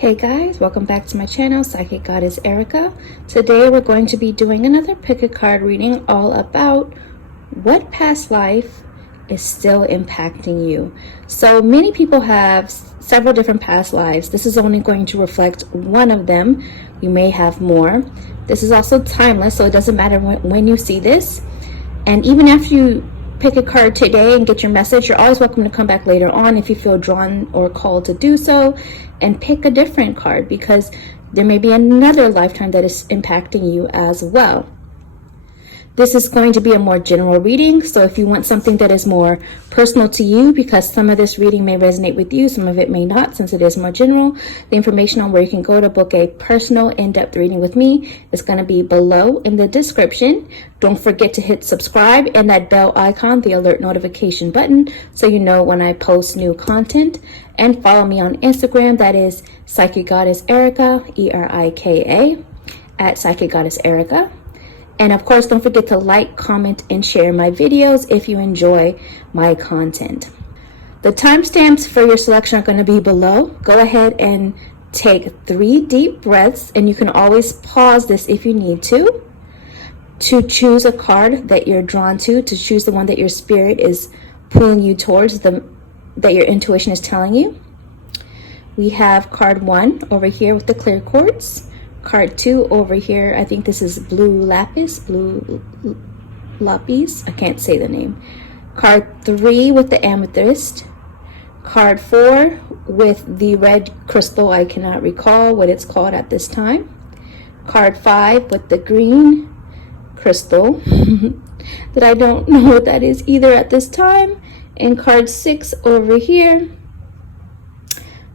Hey guys, welcome back to my channel, Psychic Goddess Erika. Today we're going to be doing another pick a card reading all about what past life is still impacting you. So many people have several different past lives. This is only going to reflect one of them. You may have more. This is also timeless, so it doesn't matter when you see this. And even after you pick a card today and get your message, you're always welcome to come back later on if you feel drawn or called to do so and pick a different card, because there may be another lifetime that is impacting you as well. This is going to be a more general reading, so if you want something that is more personal to you, because some of this reading may resonate with you, some of it may not, since it is more general, the information on where you can go to book a personal in-depth reading with me is going to be below in the description. Don't forget to hit subscribe and that bell icon, the alert notification button, so you know when I post new content. And follow me on Instagram, that is Psychic Goddess Erika, ERIKA, at Psychic Goddess Erika. And of course, don't forget to like, comment, and share my videos if you enjoy my content. The timestamps for your selection are going to be below. Go ahead and take 3 deep breaths, and you can always pause this if you need to choose a card that you're drawn to choose the one that your spirit is pulling you towards, that your intuition is telling you. We have card 1 over here with the clear quartz. Card 2 over here, I think this is blue lapis, I can't say the name. Card 3 with the amethyst. Card 4 with the red crystal, I cannot recall what it's called at this time. Card 5 with the green crystal, that I don't know what that is either at this time. And card 6 over here,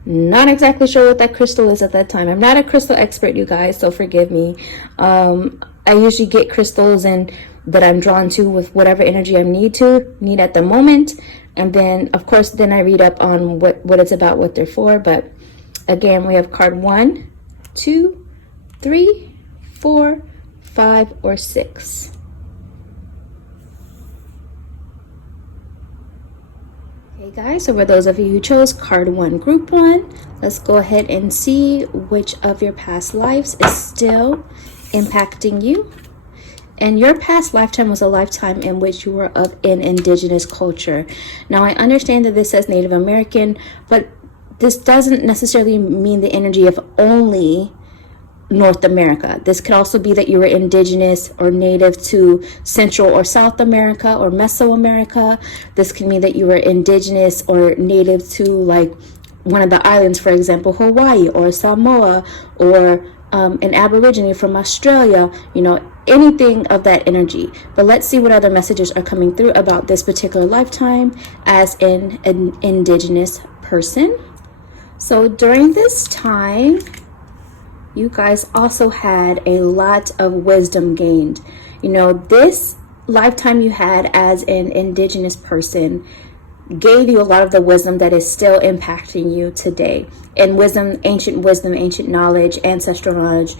not exactly sure what that crystal is at that time. I'm not a crystal expert, you guys, so forgive me. I usually get crystals and that I'm drawn to with whatever energy I need at the moment. And then, of course, then I read up on what it's about, what they're for. But again, we have card 1, 2, 3, 4, 5, or 6. Hey guys, so for those of you who chose card 1, group 1, let's go ahead and see which of your past lives is still impacting you. And your past lifetime was a lifetime in which you were of an indigenous culture. Now, I understand that this says Native American, but this doesn't necessarily mean the energy of only North America. This could also be that you were indigenous or native to Central or South America or Mesoamerica. This can mean that you were indigenous or native to like one of the islands, for example, Hawaii or Samoa, or an Aborigine from Australia, anything of that energy. But let's see what other messages are coming through about this particular lifetime as an indigenous person. So during this time, you guys also had a lot of wisdom gained. This lifetime you had as an indigenous person gave you a lot of the wisdom that is still impacting you today. And wisdom, ancient knowledge, ancestral knowledge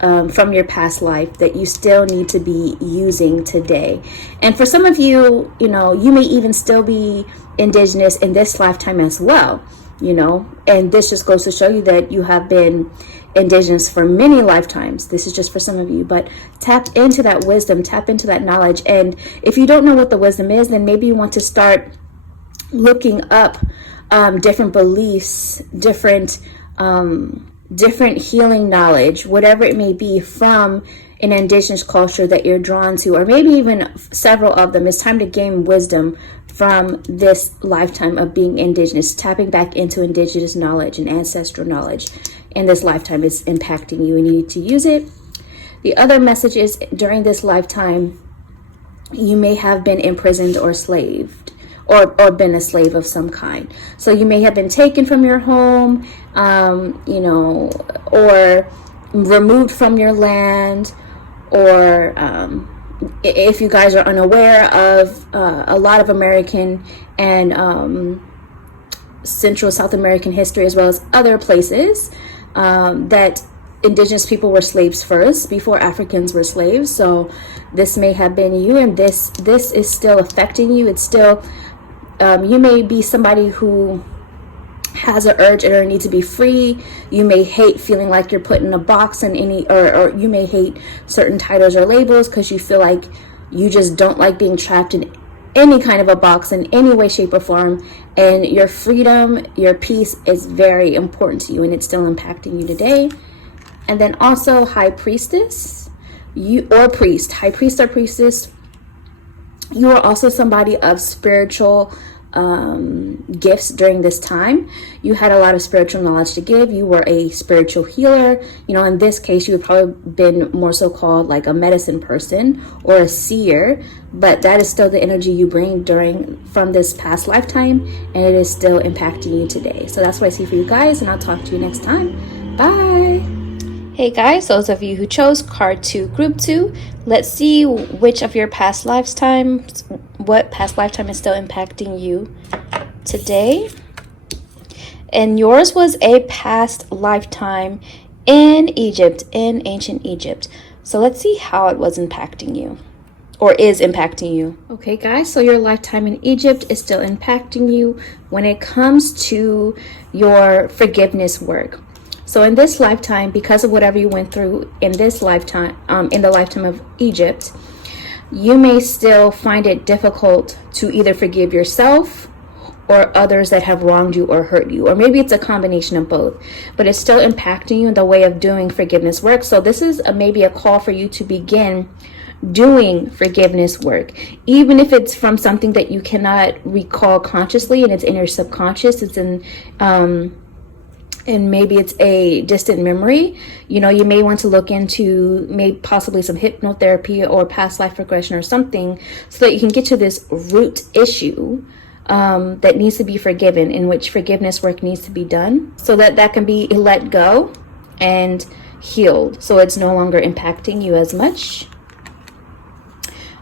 from your past life that you still need to be using today. And for some of you, you may even still be indigenous in this lifetime as well. And this just goes to show you that you have been indigenous for many lifetimes. This is just for some of you, but tap into that wisdom, tap into that knowledge. And if you don't know what the wisdom is, then maybe you want to start looking up different beliefs, different healing knowledge, whatever it may be from an indigenous culture that you're drawn to, or maybe even several of them. It's time to gain wisdom from this lifetime of being indigenous. Tapping back into indigenous knowledge and ancestral knowledge in this lifetime is impacting you, and you need to use it. The other message is during this lifetime, you may have been imprisoned or slaved, or been a slave of some kind. So you may have been taken from your home, or removed from your land, or if you guys are unaware of a lot of American and Central South American history, as well as other places, that indigenous people were slaves first before Africans were slaves. So this may have been you, and this is still affecting you. It's still, you may be somebody who has an urge or a need to be free. You may hate feeling like you're put in a box in any, or you may hate certain titles or labels because you feel like you just don't like being trapped in any kind of a box in any way, shape, or form. And your freedom, your peace is very important to you, and it's still impacting you today. And then also High Priestess, High Priest or Priestess, you are also somebody of spiritual gifts during this time. You had a lot of spiritual knowledge to give. You were a spiritual healer. You know, in this case, you would probably been more so called like a medicine person or a seer, but that is still the energy you bring from this past lifetime, and it is still impacting you today. So that's what I see for you guys, and I'll talk to you next time. Bye. Hey guys, those of you who chose card 2, group 2, let's see which of your past lifetimes, what past lifetime is still impacting you today. And yours was a past lifetime in Egypt, in ancient Egypt. So let's see how it was impacting you, or is impacting you. Okay guys, so your lifetime in Egypt is still impacting you when it comes to your forgiveness work. So in this lifetime, because of whatever you went through in this lifetime, in the lifetime of Egypt, you may still find it difficult to either forgive yourself or others that have wronged you or hurt you. Or maybe it's a combination of both, but it's still impacting you in the way of doing forgiveness work. So this is maybe a call for you to begin doing forgiveness work, even if it's from something that you cannot recall consciously and it's in your subconscious. It's in and maybe it's a distant memory. You know, you may want to look into maybe possibly some hypnotherapy or past life regression or something, so that you can get to this root issue that needs to be forgiven, in which forgiveness work needs to be done, so that that can be let go and healed, so it's no longer impacting you as much.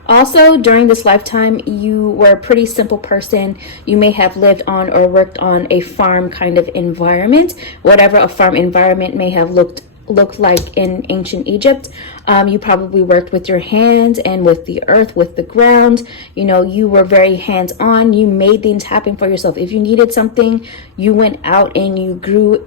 Also, during this lifetime, you were a pretty simple person. You may have lived on or worked on a farm kind of environment, whatever a farm environment may have looked like in ancient Egypt. You probably worked with your hands and with the earth, with the ground. You know, you were very hands-on. You made things happen for yourself. If you needed something, you went out and you grew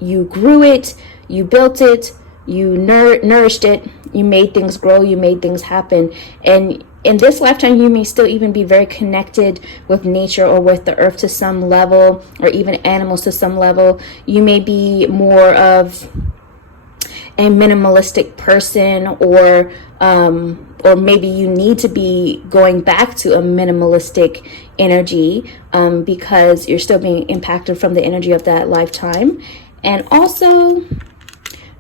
it, you built it, you nourished it, you made things grow, you made things happen. And in this lifetime, you may still even be very connected with nature or with the earth to some level, or even animals to some level. You may be more of a minimalistic person, or maybe you need to be going back to a minimalistic energy because you're still being impacted from the energy of that lifetime. And also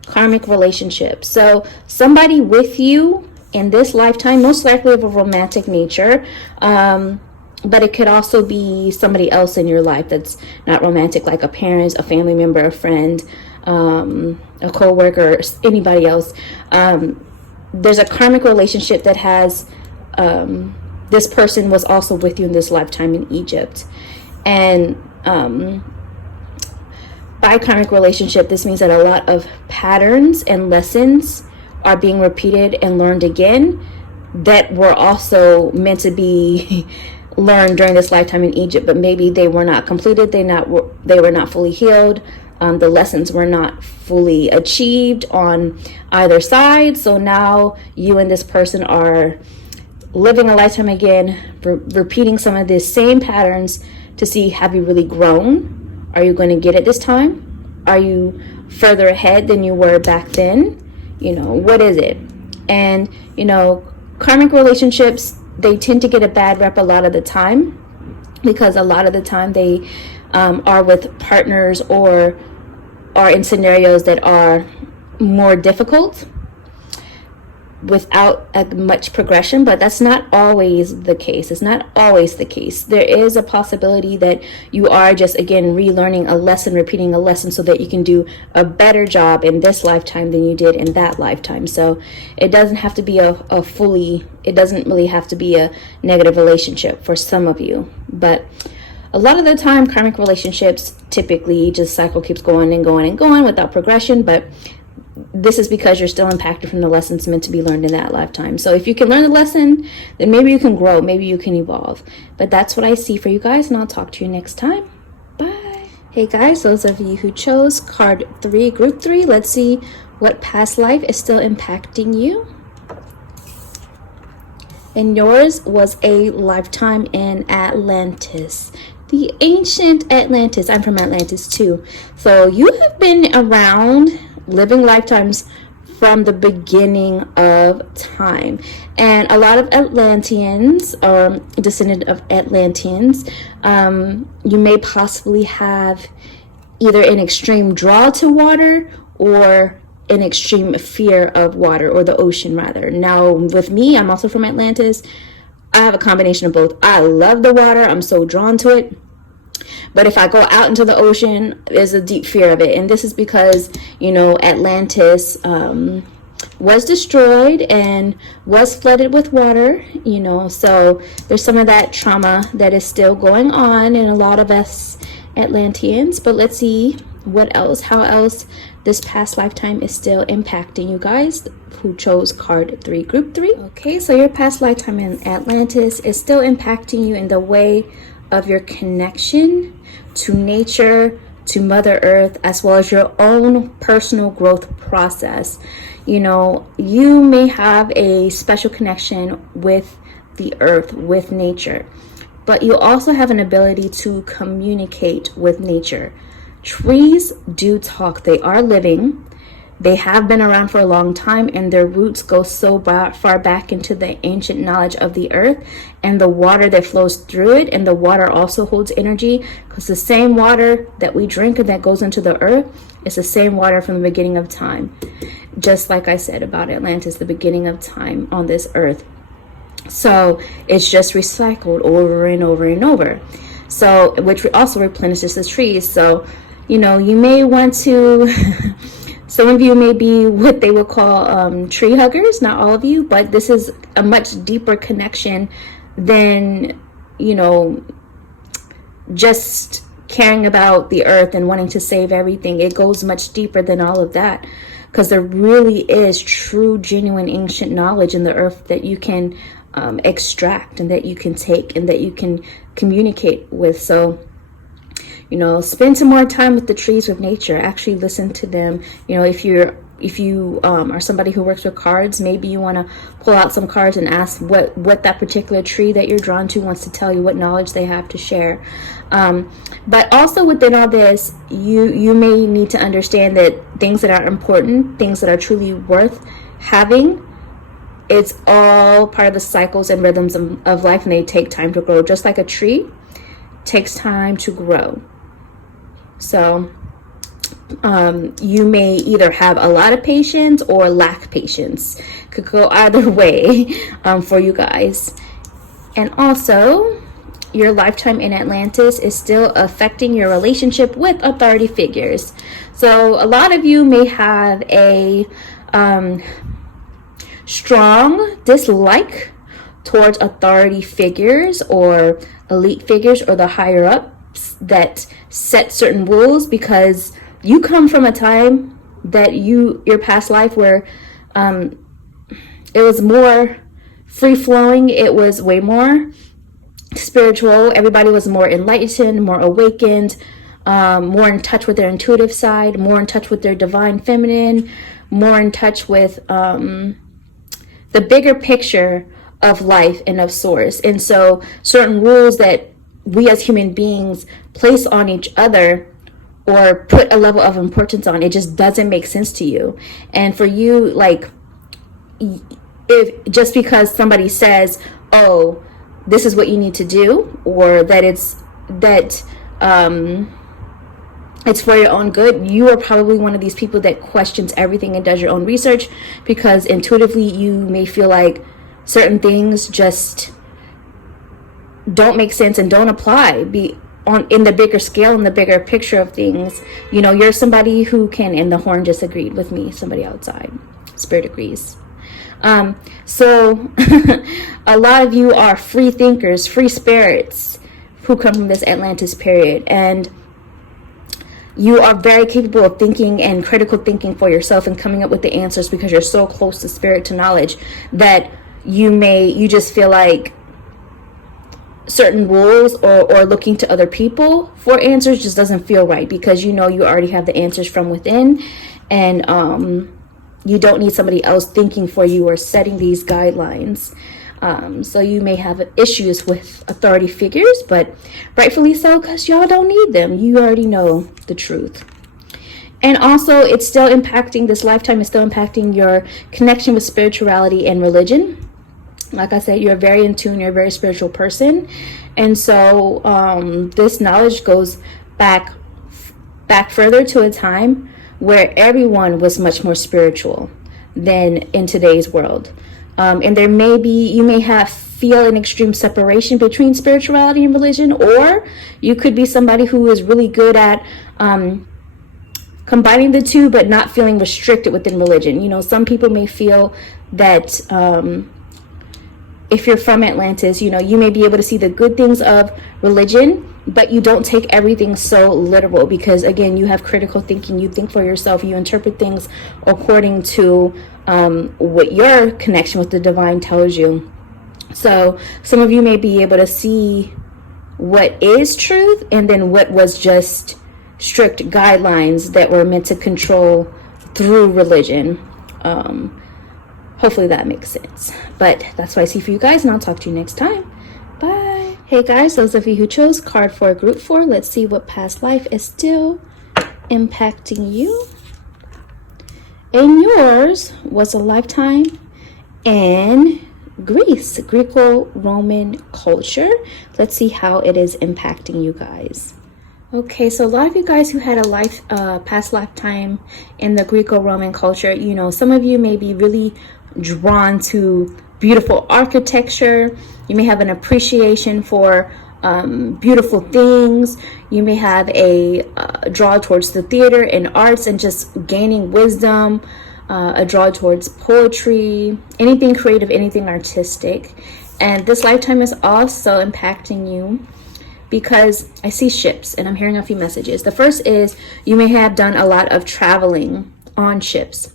karmic relationships. So somebody with you in this lifetime, most likely of a romantic nature, but it could also be somebody else in your life that's not romantic, like a parent, a family member, a friend, a co-worker, anybody else. There's a karmic relationship that has this person was also with you in this lifetime in Egypt. And by karmic relationship, this means that a lot of patterns and lessons are being repeated and learned again that were also meant to be learned during this lifetime in Egypt, but maybe they were not completed, they were not fully healed, the lessons were not fully achieved on either side. So now you and this person are living a lifetime again, repeating some of the same patterns to see, have you really grown? Are you going to get it this time? Are you further ahead than you were back then? You know, what is it? And, you know, karmic relationships, they tend to get a bad rep a lot of the time, because a lot of the time they are with partners or are in scenarios that are more difficult without much progression. But that's not always the case. It's not always the case. There is a possibility that you are just, again, relearning a lesson, repeating a lesson, so that you can do a better job in this lifetime than you did in that lifetime. So it doesn't have to be it doesn't really have to be a negative relationship for some of you. But a lot of the time, karmic relationships typically just cycle keeps going and going and going without progression. But this is because you're still impacted from the lessons meant to be learned in that lifetime. So if you can learn the lesson, then maybe you can grow, maybe you can evolve. But that's what I see for you guys, and I'll talk to you next time. Bye. Hey guys, those of you who chose card 3, group 3, let's see what past life is still impacting you. And yours was a lifetime in Atlantis, the ancient Atlantis. I'm from Atlantis too. So you have been around living lifetimes from the beginning of time. And a lot of Atlanteans, or descendant of Atlanteans, you may possibly have either an extreme draw to water or an extreme fear of water, or the ocean rather. Now with me, I'm also from Atlantis. I have a combination of both. I love the water. I'm so drawn to it. But if I go out into the ocean, there's a deep fear of it. And this is because, you know, Atlantis was destroyed and was flooded with water, you know. So there's some of that trauma that is still going on in a lot of us Atlanteans. But let's see what else, how else this past lifetime is still impacting you guys who chose card 3, group 3. Okay, so your past lifetime in Atlantis is still impacting you in the way of your connection to nature, to Mother Earth, as well as your own personal growth process. You know, you may have a special connection with the earth, with nature, but you also have an ability to communicate with nature. Trees do talk. They are living. They have been around for a long time, and their roots go so far back into the ancient knowledge of the earth and the water that flows through it. And the water also holds energy, because the same water that we drink and that goes into the earth is the same water from the beginning of time. Just like I said about Atlantis, the beginning of time on this earth. So it's just recycled over and over and over. So, which also replenishes the trees. So, you know, you may want to... Some of you may be what they would call tree huggers, not all of you, but this is a much deeper connection than, you know, just caring about the earth and wanting to save everything. It goes much deeper than all of that, because there really is true, genuine, ancient knowledge in the earth that you can extract and that you can take and that you can communicate with. So, you know, spend some more time with the trees, with nature. Actually listen to them. You know, if you are somebody who works with cards, maybe you want to pull out some cards and ask what that particular tree that you're drawn to wants to tell you, what knowledge they have to share. But also within all this, you may need to understand that things that are important, things that are truly worth having, it's all part of the cycles and rhythms of life, and they take time to grow. Just like a tree takes time to grow. So you may either have a lot of patience or lack patience. Could go either way for you guys. And also, your lifetime in Atlantis is still affecting your relationship with authority figures. So a lot of you may have a strong dislike towards authority figures or elite figures or the higher ups that set certain rules, because you come from a time that your past life where it was more free flowing, it was way more spiritual, everybody was more enlightened, more awakened, more in touch with their intuitive side, more in touch with their divine feminine, more in touch with the bigger picture of life and of source. And so certain rules that we as human beings place on each other or put a level of importance on, it just doesn't make sense to you. And for you, like, if just because somebody says, oh, this is what you need to do, or that it's for your own good, you are probably one of these people that questions everything and does your own research, because intuitively you may feel like certain things just don't make sense and don't apply in the bigger scale, in the bigger picture of things. You know, you're somebody who can, and the horn just agreed with me, somebody outside, spirit agrees. So a lot of you are free thinkers, free spirits who come from this Atlantis period, and you are very capable of thinking and critical thinking for yourself and coming up with the answers, because you're so close to spirit, to knowledge, that you just feel like certain rules or looking to other people for answers just doesn't feel right, because you know you already have the answers from within, and you don't need somebody else thinking for you or setting these guidelines. So you may have issues with authority figures, but rightfully so, because y'all don't need them. You already know the truth. And also, it's still impacting, this lifetime is still impacting your connection with spirituality and religion. Like I said, you're very in tune, you're a very spiritual person. And so this knowledge goes back further to a time where everyone was much more spiritual than in today's world. And there may be, you may feel an extreme separation between spirituality and religion, or you could be somebody who is really good at combining the two, but not feeling restricted within religion. You know, some people may feel that if you're from Atlantis, you know, you may be able to see the good things of religion, but you don't take everything so literal, because again, you have critical thinking, you think for yourself, you interpret things according to what your connection with the divine tells you. So some of you may be able to see what is truth and then what was just strict guidelines that were meant to control through religion. Hopefully that makes sense. But that's what I see for you guys, and I'll talk to you next time. Bye. Hey guys, those of you who chose card 4, group 4, let's see what past life is still impacting you. And yours was a lifetime in Greece, Greco-Roman culture. Let's see how it is impacting you guys. Okay, so a lot of you guys who had a past lifetime in the Greco-Roman culture, you know, some of you may be really drawn to beautiful architecture. You may have an appreciation for beautiful things. You may have a draw towards the theater and arts and just gaining wisdom, a draw towards poetry, anything creative, anything artistic. And this lifetime is also impacting you because I see ships and I'm hearing a few messages. The first is you may have done a lot of traveling on ships,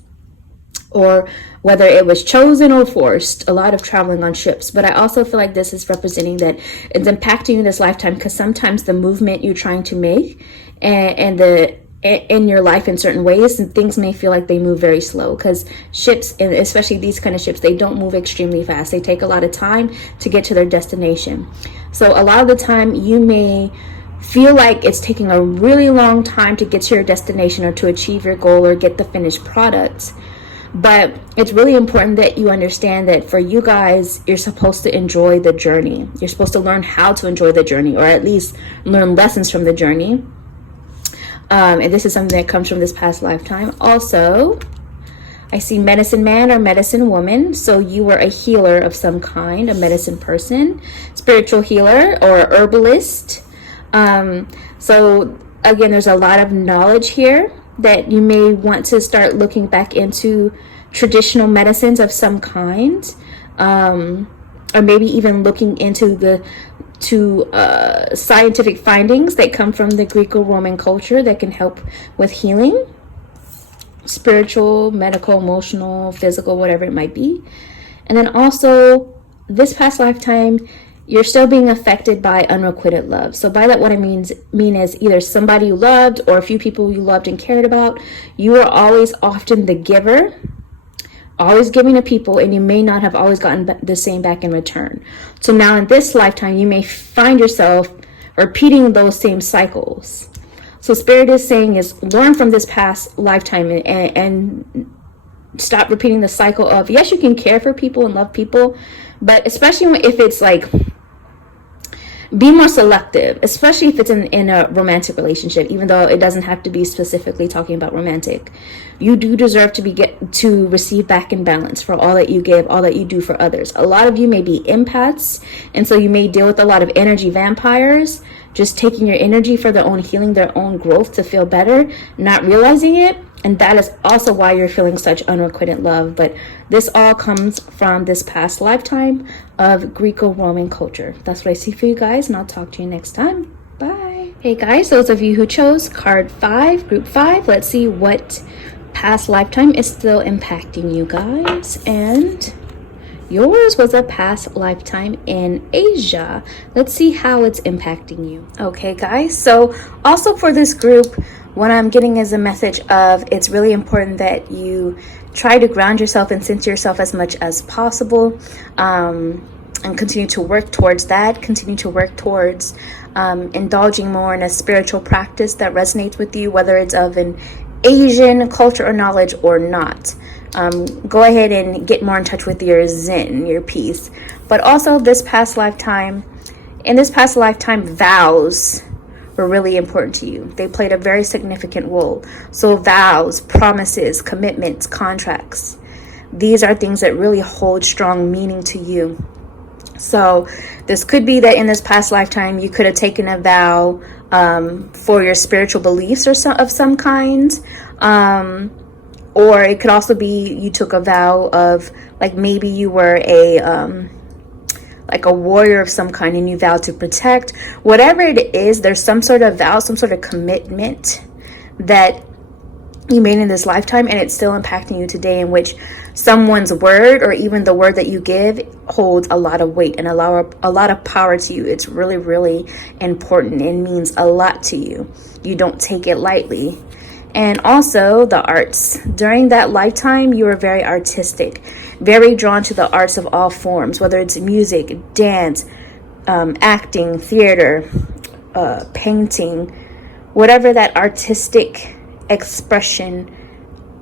or whether it was chosen or forced, a lot of traveling on ships. But I also feel like this is representing that it's impacting you this lifetime, because sometimes the movement you're trying to make and in your life in certain ways, and things may feel like they move very slow, because ships, and especially these kind of ships, they don't move extremely fast. They take a lot of time to get to their destination. So a lot of the time you may feel like it's taking a really long time to get to your destination or to achieve your goal or get the finished product. But it's really important that you understand that for you guys, you're supposed to enjoy the journey. You're supposed to learn how to enjoy the journey, or at least learn lessons from the journey. And this is something that comes from this past lifetime. Also, I see medicine man or medicine woman. So you were a healer of some kind, a medicine person, spiritual healer or herbalist. So again, there's a lot of knowledge here that you may want to start looking back into traditional medicines of some kind, or maybe even looking into scientific findings that come from the Greco-Roman culture that can help with healing, spiritual, medical, emotional, physical, whatever it might be. And then also this past lifetime, you're still being affected by unrequited love. So by that, what I mean is either somebody you loved or a few people you loved and cared about. You are always often the giver, always giving to people, and you may not have always gotten the same back in return. So now in this lifetime, you may find yourself repeating those same cycles. So Spirit is saying is learn from this past lifetime and stop repeating the cycle of, yes, you can care for people and love people, but especially if it's like, be more selective, especially if it's in a romantic relationship, even though it doesn't have to be specifically talking about romantic. You do deserve to receive back in balance for all that you give, all that you do for others. A lot of you may be empaths, and so you may deal with a lot of energy vampires, just taking your energy for their own healing, their own growth to feel better, not realizing it. And that is also why you're feeling such unrequited love. But this all comes from this past lifetime of Greco-Roman culture. That's what I see for you guys, and I'll talk to you next time. Bye. Hey guys, those of you who chose card 5, group 5, let's see what past lifetime is still impacting you guys. And Yours was a past lifetime in Asia. Let's see how it's impacting you. Okay, guys. So also for this group, what I'm getting is a message of it's really important that you try to ground yourself and center yourself as much as possible, and continue to work towards that. Continue to work towards indulging more in a spiritual practice that resonates with you, whether it's of an Asian culture or knowledge or not. Go ahead and get more in touch with your Zen, your peace. But also in this past lifetime, vows were really important to you. They played a very significant role. So vows, promises, commitments, contracts, these are things that really hold strong meaning to you. So this could be that in this past lifetime, you could have taken a vow for your spiritual beliefs of some kind. Or it could also be you took a vow of, like, maybe you were a warrior of some kind and you vowed to protect. Whatever it is, there's some sort of vow, some sort of commitment that you made in this lifetime, and it's still impacting you today, in which someone's word or even the word that you give holds a lot of weight and a lot of power to you. It's really, really important. It means a lot to you. You don't take it lightly. And also the arts. During that lifetime, you were very artistic, very drawn to the arts of all forms, whether it's music, dance, acting, theater, painting, whatever that artistic expression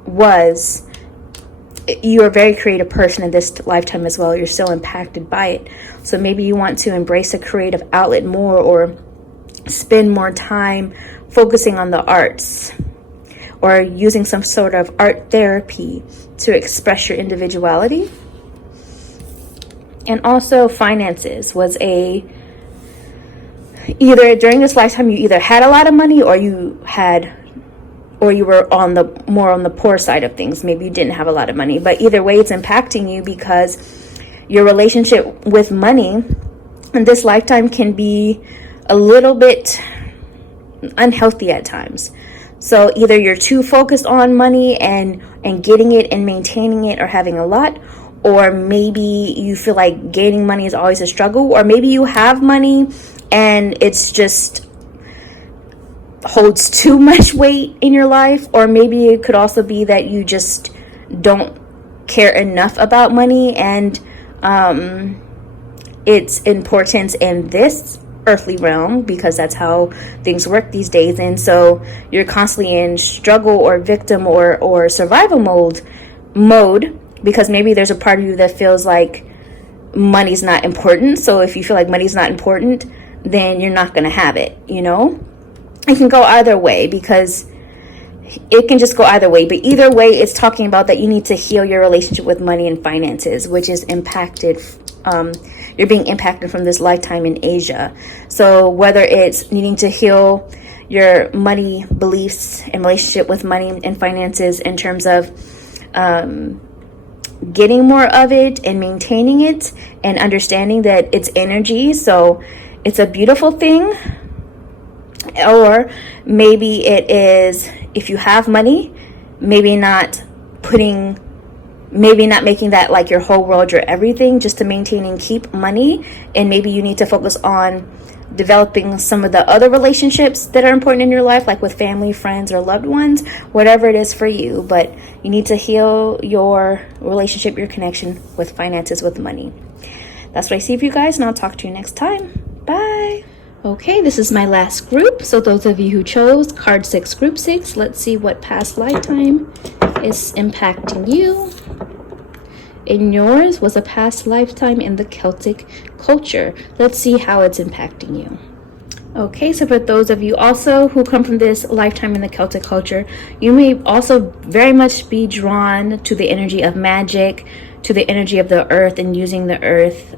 was. You are a very creative person in this lifetime as well. You're still impacted by it. So maybe you want to embrace a creative outlet more, or spend more time focusing on the arts, or using some sort of art therapy to express your individuality. And also finances was either during this lifetime, you either had a lot of money or you were on the poor side of things. Maybe you didn't have a lot of money, but either way, it's impacting you because your relationship with money in this lifetime can be a little bit unhealthy at times. So either you're too focused on money and getting it and maintaining it or having a lot, or maybe you feel like gaining money is always a struggle, or maybe you have money and it's just holds too much weight in your life, or maybe it could also be that you just don't care enough about money and its importance in this earthly realm, because that's how things work these days. And so you're constantly in struggle or victim or survival mode, because maybe there's a part of you that feels like money's not important. So if you feel like money's not important, then you're not going to have it. It can go either way, because it can just go either way. But either way, it's talking about that you need to heal your relationship with money and finances, which is impacted. You're being impacted from this lifetime in Asia. So whether it's needing to heal your money beliefs and relationship with money and finances in terms of getting more of it and maintaining it and understanding that it's energy, so it's a beautiful thing. Or maybe it is, if you have money, maybe not making that like your whole world, your everything, just to maintain and keep money. And maybe you need to focus on developing some of the other relationships that are important in your life, like with family, friends, or loved ones, whatever it is for you. But you need to heal your relationship, your connection with finances, with money. That's what I see for you guys, and I'll talk to you next time. Bye. Okay, this is my last group. So those of you who chose card 6, group 6, let's see what past lifetime is impacting you. And yours was a past lifetime in the Celtic culture. Let's see how it's impacting you. Okay, so for those of you also who come from this lifetime in the Celtic culture, you may also very much be drawn to the energy of magic, to the energy of the earth and using the earth.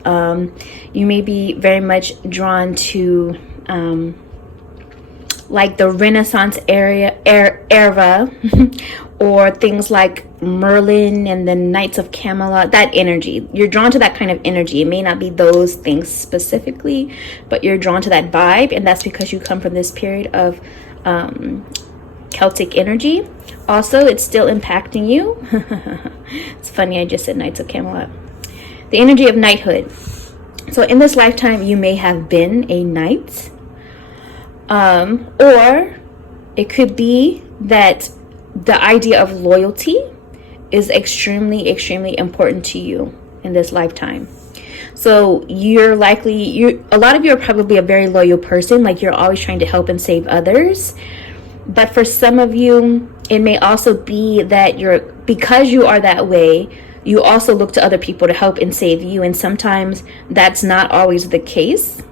You may be very much drawn to like the Renaissance era or things like Merlin and the Knights of Camelot, that energy. You're drawn to that kind of energy. It may not be those things specifically, but you're drawn to that vibe, and that's because you come from this period of Celtic energy. Also, it's still impacting you. It's funny, I just said Knights of Camelot. the energy of knighthood. So in this lifetime, you may have been a knight, or it could be that the idea of loyalty is extremely, extremely important to you in this lifetime. So you're likely, a lot of you are probably a very loyal person, like you're always trying to help and save others. But for some of you, it may also be that because you are that way, you also look to other people to help and save you. And sometimes that's not always the case.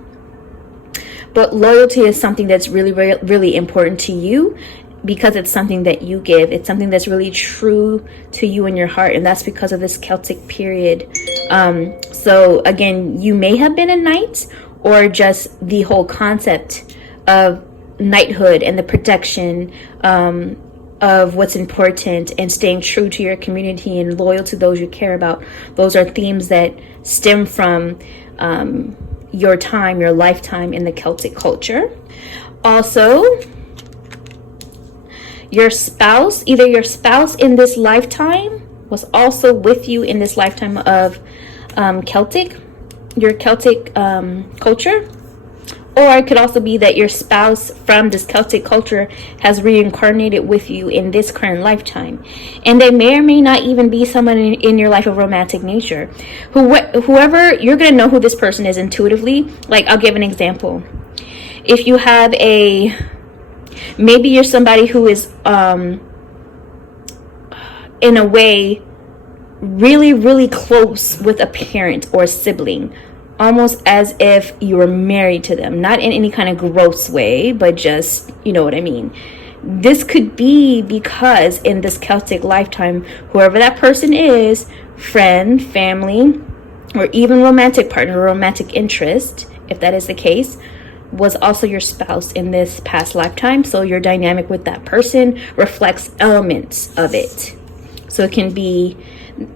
But loyalty is something that's really, really, really important to you, because it's something that you give. It's something that's really true to you in your heart. And that's because of this Celtic period. So again, you may have been a knight, or just the whole concept of knighthood and the protection of what's important and staying true to your community and loyal to those you care about. Those are themes that stem from your time, your lifetime in the Celtic culture. Also, your spouse, either your spouse in this lifetime was also with you in this lifetime of your Celtic culture. Or it could also be that your spouse from this Celtic culture has reincarnated with you in this current lifetime. And they may or may not even be someone in your life of romantic nature. Whoever, you're going to know who this person is intuitively. Like, I'll give an example. If you have maybe you're somebody who is, in a way, really, really close with a parent or a sibling. Almost as if you were married to them. Not in any kind of gross way, but just, you know what I mean. This could be because in this Celtic lifetime, whoever that person is, friend, family, or even romantic partner or romantic interest, if that is the case, was also your spouse in this past lifetime. So your dynamic with that person reflects elements of it. So it can be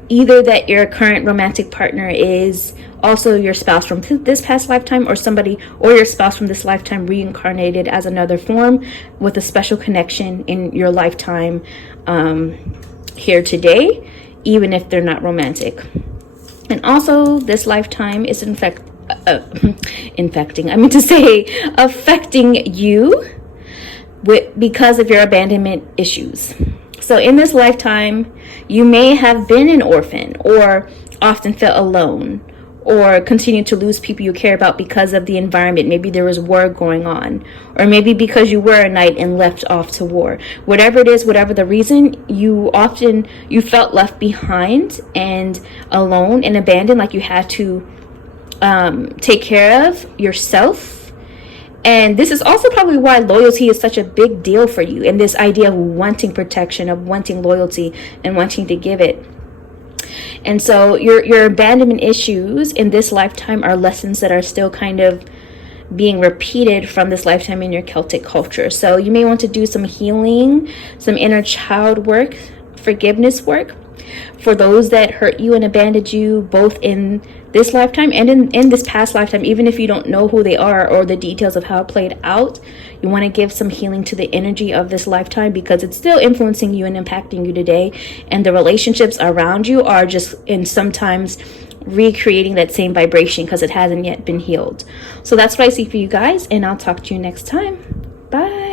either that your current romantic partner is also your spouse from this past lifetime, or your spouse from this lifetime reincarnated as another form with a special connection in your lifetime here today, even if they're not romantic. And also this lifetime is affecting you because of your abandonment issues. So in this lifetime, you may have been an orphan, or often felt alone, or continue to lose people you care about because of the environment. Maybe there was war going on, or maybe because you were a knight and left off to war. Whatever it is, whatever the reason, you felt left behind and alone and abandoned, like you had to take care of yourself. And this is also probably why loyalty is such a big deal for you, and this idea of wanting protection, of wanting loyalty and wanting to give it. And so your abandonment issues in this lifetime are lessons that are still kind of being repeated from this lifetime in your Celtic culture. So you may want to do some healing, some inner child work, forgiveness work for those that hurt you and abandoned you, both in this lifetime and in this past lifetime. Even if you don't know who they are or the details of how it played out, you want to give some healing to the energy of this lifetime, because it's still influencing you and impacting you today. And the relationships around you are just, and sometimes recreating that same vibration because it hasn't yet been healed. So that's what I see for you guys, and I'll talk to you next time. Bye.